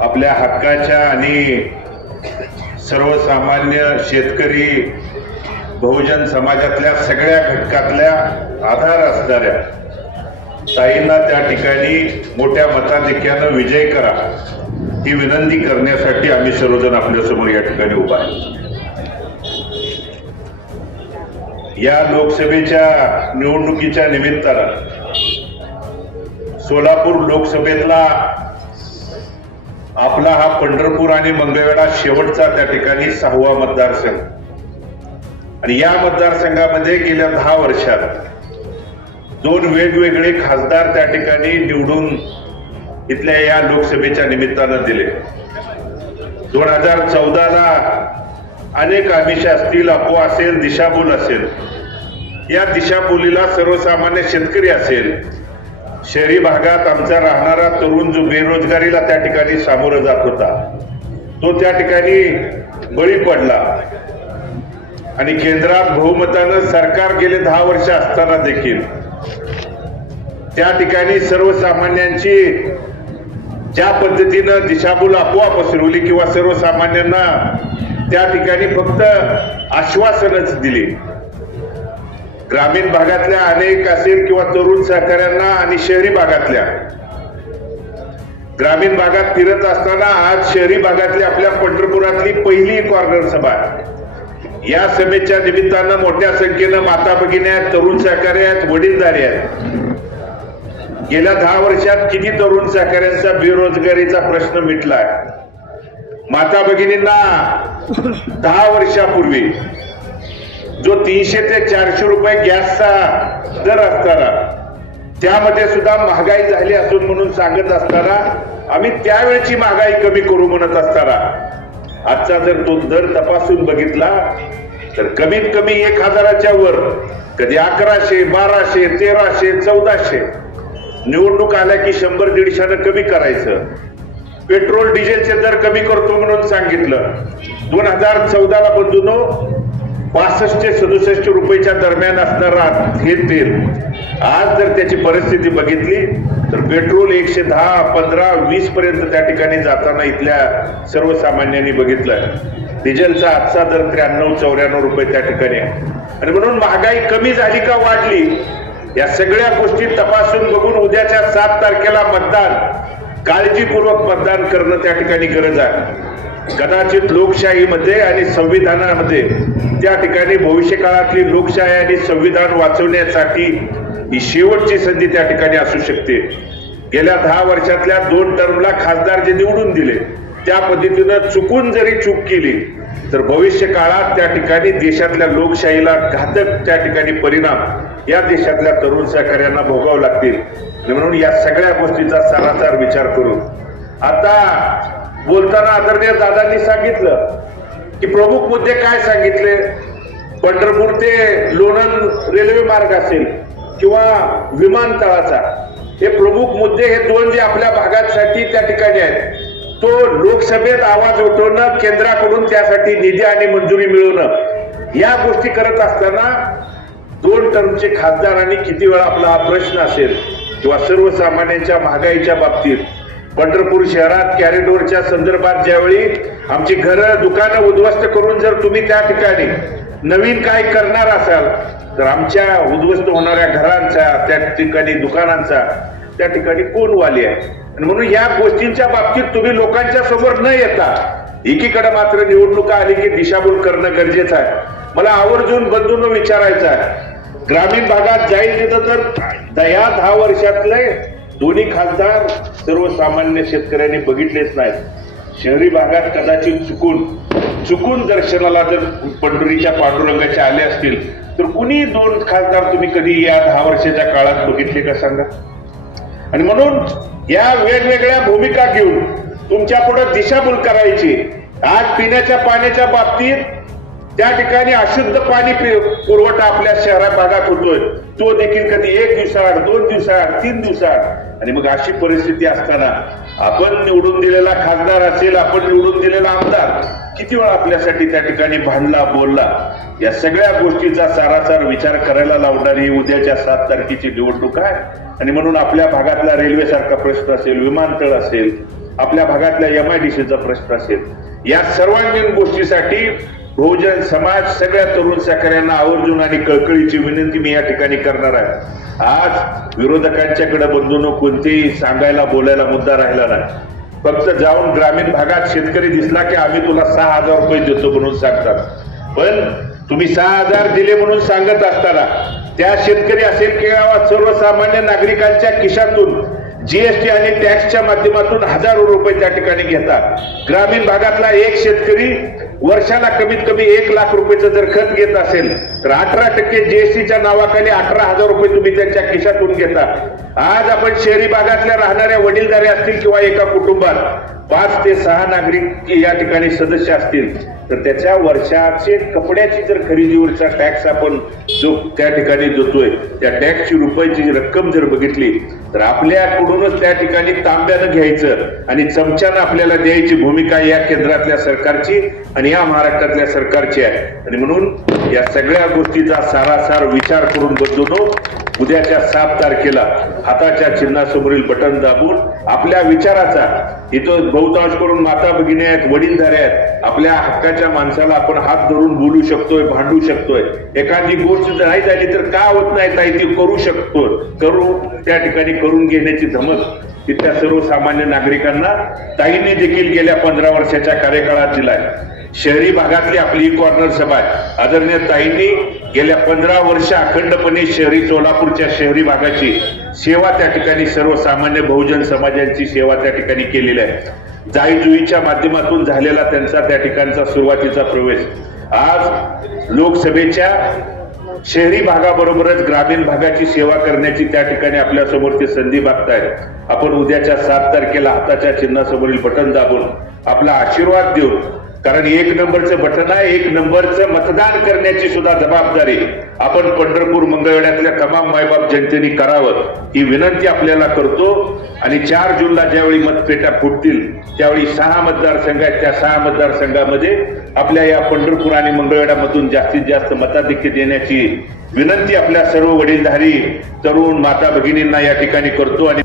आपल्या हक्काच्या आणि सर्वसामान्य शेतकरी बहुजन समाजातल्या सगळ्या घटकातल्या आधार असणाऱ्या ताईंना त्या ठिकाणी मोठ्या मताधिक्यानं विजय करा ही विनंती करण्यासाठी आम्ही सर्वजण आपल्यासमोर या ठिकाणी उभा आहे. या लोकसभेच्या निवडणुकीच्या निमित्तानं सोलापूर लोकसभेतला आपला हा पंढरपूर आणि मंगळवेढा शेवटचा त्या ठिकाणी सहावा मतदारसंघ. आणि या मतदारसंघामध्ये गेल्या दहा वर्षात दोन वेगवेगळे खासदार त्या ठिकाणी निवडून इथल्या या लोकसभेच्या निमित्तानं दिले. दोन हजार चौदाला अनेक आमिष असतील अपो असेल दिशाभूल असेल. या दिशाभूलीला सर्वसामान्य शेतकरी असेल. शहरी भागात आमचा राहणारा तरुण जो बेरोजगारीला त्या ठिकाणी सामोरं जात होता तो त्या ठिकाणी बळी पडला. आणि केंद्रात बहुमतानं सरकार गेले दहा वर्ष असताना देखील त्या ठिकाणी सर्वसामान्यांची ज्या पद्धतीनं दिशाभूल अफवा पसरवली किंवा सर्वसामान्यांना त्या ठिकाणी फक्त आश्वासनच दिली. ग्रामीण भागातल्या अनेक असेल किंवा तरुण सहकाऱ्यांना आणि शहरी भागातल्या. ग्रामीण भागात फिरत असताना आज शहरी भागातली आपल्या पंढरपुरातली पहिली कॉर्नर सभा. आहे. या सभेच्या निमित्तानं मोठ्या संख्येनं माता भगिनी आहेत तरुण सहकारी आहेत वडीलधारी आहेत. गेल्या दहा वर्षात किती तरुण सहकाऱ्यांचा बेरोजगारीचा प्रश्न मिटलाय? माता भगिनींना दहा वर्षापूर्वी जो तीनशे ते चारशे रुपये गॅसचा दर असताना त्यामध्ये सुद्धा महागाई झाली असून म्हणून सांगत असताना आम्ही त्यावेळची महागाई कमी करू म्हणत असताना आजचा जर तो दर तपासून बघितला तर कमीत कमी एक हजाराच्या वर कधी अकराशे बाराशे तेराशे चौदाशे निवडणूक आल्या की शंभर दीडशेनं कमी करायचं. पेट्रोल डिझेलचे दर कमी करतो म्हणून सांगितलं. दोन हजार चौदाला बदलून पासष्ट ते सदुसष्ट रुपयाच्या दरम्यान असणारा हे तेल. आज जर त्याची परिस्थिती बघितली तर पेट्रोल एकशे दहा पंधरा वीस पर्यंत त्या ठिकाणी जाताना इथल्या सर्वसामान्यांनी बघितलं. डिझेलचा आजचा दर त्र्याण्णव चौऱ्याण्णव रुपये त्या ठिकाणी आहे. आणि म्हणून महागाई कमी झाली का वाढली या सगळ्या गोष्टी तपासून बघून उद्याच्या सात तारखेला मतदान काळजीपूर्वक मतदान करणं त्या ठिकाणी गरज आहे. कदाचित लोकशाहीमध्ये आणि संविधानामध्ये त्या ठिकाणी भविष्य काळातली लोकशाही आणि संविधान वाचवण्यासाठी ही शेवटची संधी त्या ठिकाणी असू शकते. गेल्या दहा वर्षातल्या दोन टर्मला खासदार जे निवडून दिले त्या पद्धतीनं चुकून जरी चूक केली तर भविष्य काळात त्या ठिकाणी देशातल्या लोकशाहीला घातक त्या ठिकाणी परिणाम या देशातल्या तरुण सहकार्यांना भोगावं लागतील. म्हणून या सगळ्या गोष्टीचा सरासार विचार करू. आता बोलताना आदरणीय दादांनी सांगितलं की प्रमुख मुद्दे काय सांगितले? पंढरपूर ते लोणंद रेल्वे मार्ग असेल किंवा विमानतळाचा. हे प्रमुख मुद्दे हे दोन जे आपल्या भागासाठी त्या ठिकाणी आहेत. तो लोकसभेत आवाज उठवणं केंद्राकडून त्यासाठी निधी आणि मंजुरी मिळवणं. या गोष्टी करत असताना दोन टर्मचे खासदार आणि किती वेळा आपला प्रश्न असेल किंवा सर्वसामान्यांच्या महागाईच्या बाबतीत पंढरपूर शहरात कॅरिडोरच्या संदर्भात ज्यावेळी आमची घरं दुकानं उद्ध्वस्त करून जर तुम्ही त्या ठिकाणी नवीन काय करणार असाल तर आमच्या उद्ध्वस्त होणाऱ्या घरांचा त्या ठिकाणी दुकानांचा त्या ठिकाणी कोण वाली आहे? आणि म्हणून या गोष्टींच्या बाबतीत तुम्ही लोकांच्या समोर न येता एकीकडे मात्र निवडणुका आली की दिशाभूल करणं गरजेचं आहे. मला आवर्जून बंधून विचारायचं आहे ग्रामीण भागात जाईल तिथं तर दया दहा वर्षातले दोन्ही खासदार सर्वसामान्य शेतकऱ्यांनी बघितलेच नाहीत. शहरी भागात कदाचित चुकून चुकून दर्शनाला जर पंढरीच्या पांडुरंगाचे आले असतील तर कुणी दोन खासदार तुम्ही कधी या दहा वर्षाच्या काळात बघितले का सांगा? आणि म्हणून या वेगवेगळ्या भूमिका घेऊन तुमच्यापुढे दिशाभूल करायची. आज पिण्याच्या पाण्याच्या बाबतीत त्या ठिकाणी अशुद्ध पाणी पि- पुरवठा आपल्या शहरा भागात होतोय. तो देखील कधी एक दिवसाआड दोन दिवसाआड तीन दिवसाआड. आणि मग अशी परिस्थिती असताना आपण निवडून दिलेला खासदार असेल आपण निवडून दिलेला आमदार किती वेळा आपल्यासाठी त्या ठिकाणी भांडला बोलला? या सगळ्या गोष्टीचा सारासार विचार करायला लावणारी ही उद्याच्या सात तारखेची निवडणूक आहे. आणि म्हणून आपल्या भागातला रेल्वे सारखा प्रश्न असेल विमानतळ असेल आपल्या भागातल्या एम आय डी सीचा प्रश्न असेल या सर्वांगीण गोष्टीसाठी बहुजन समाज सगळ्या तरुण सहकार्यांना आवर्जून आणि कळकळीची विनंती मी या ठिकाणी करणार आहे. आज विरोधकांच्याकडे बंधून कोणतेही सांगायला बोलायला मुद्दा राहिला नाही. फक्त जाऊन ग्रामीण भागात शेतकरी दिसला की आम्ही तुला सहा हजार रुपये देतो म्हणून सांगतात. पण तुम्ही सहा हजार दिले म्हणून सांगत असताना त्या शेतकरी असेल किंवा सर्वसामान्य नागरिकांच्या खिशातून जीएसटी आणि टॅक्सच्या माध्यमातून हजारो रुपये त्या ठिकाणी घेतात. ग्रामीण भागातला एक शेतकरी वर्षाला कमीत कमी एक लाख रुपयाचं जर खत घेत असेल तर अठरा टक्के जीएसटीच्या नावाखाली अठरा हजार रुपये तुम्ही त्यांच्या खिशातून घेता. आज आपण शहरी भागातल्या राहणाऱ्या वडीलधारे असतील किंवा एका कुटुंबात पाच ते सहा नागरिक या ठिकाणी सदस्य असतील तर त्याच्या वर्षाचे कपड्याची जर खरेदीवरचा टॅक्स आपण जो त्या ठिकाणी देतोय त्या टॅक्सची रुपयाची रक्कम जर बघितली तर आपल्याकडूनच त्या ठिकाणी तांब्यानं घ्यायचं आणि चमच्यानं आपल्याला द्यायची भूमिका या केंद्रातल्या सरकारची आणि या महाराष्ट्रातल्या सरकारची आहे. आणि म्हणून या सगळ्या गोष्टीचा सारासार विचार करून बदलून उद्याच्या सात तारखेला हाताच्या चिन्हासमोरील बटन दाबून आपल्या विचाराचा इथं बहुतांश करून माता भगिनी आहेत वडीलधारे आहेत आपल्या हक्काच्या माणसाला आपण हात धरून बोलू शकतोय भांडू शकतोय. एखादी गोष्ट जर नाही झाली तर का होत नाही ताई? ती करू शकतो करू त्या ठिकाणी करून घेण्याची धमक. तिथल्या सर्वसामान्य नागरिकांना ताईने देखील गेल्या पंधरा वर्षाच्या कार्यकाळात दिलाय. शहरी भागातली आपली कॉर्नर सभा आहे. आदरणीय ताईंनी गेल्या पंधरा वर्ष अखंडपणे शहरी सोलापूरच्या शहरी भागाची सेवा त्या ठिकाणी सर्वसामान्य बहुजन समाजांची सेवा त्या ठिकाणी केलेली आहे. जाईजुईच्या माध्यमातून झालेला त्यांचा त्या ठिकाणचा सुरुवातीचा प्रवेश. आज लोकसभेच्या शहरी भागाबरोबरच ग्रामीण भागाची सेवा करण्याची त्या ठिकाणी आपल्या समोरची संधी बघतायत आपण उद्याच्या सात तारखेला हाताच्या चिन्हासमोरील बटन दाबून आपला आशीर्वाद देऊन कारण एक नंबरचं बटन आहे एक नंबरचं मतदान करण्याची सुद्धा जबाबदारी. आपण पंढरपूर मंगळवेड्यातल्या तमाम मायबाप जनतेने करावं ही विनंती आपल्याला करतो. आणि चार जूनला ज्यावेळी मतपेट्या फुटतील त्यावेळी सहा मतदारसंघ आहेत. त्या सहा मतदारसंघामध्ये आपल्या या पंढरपूर आणि मंगळवेड्यामधून जास्तीत जास्त मताधिक्य देण्याची विनंती आपल्या सर्व वडीलधारी तरुण माता भगिनींना या ठिकाणी करतो. आणि